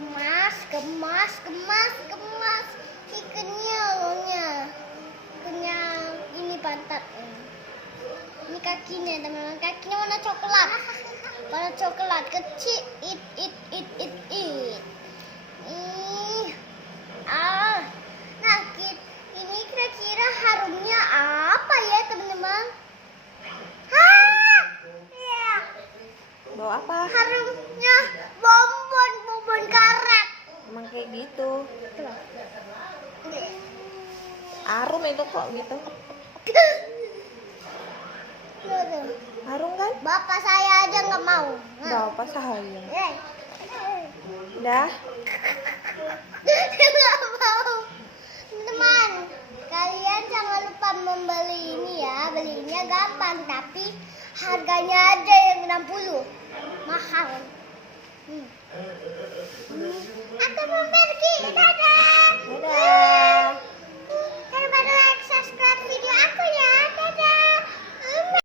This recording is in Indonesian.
Gemas, gemas, gemas, gemas. Kenyal. Kenyal. Ini pantatnya. Ini kakinya, teman-teman. Kakinya warna coklat. Warna coklat kecil. It. Nah, ini kira-kira harumnya apa ya, teman-teman? Bawa apa? Harumnya bonbon karet. Emang kayak gitu. Harum itu kok gitu. Harum kan? Bapak saya aja nggak mau. Udah apa sayang? Eh. Udah. Nggak mau. Teman, kalian jangan lupa membeli ini ya. Belinya gampang, tapi harganya aja yang 60. Mahal. Aku mau pergi. Dadah.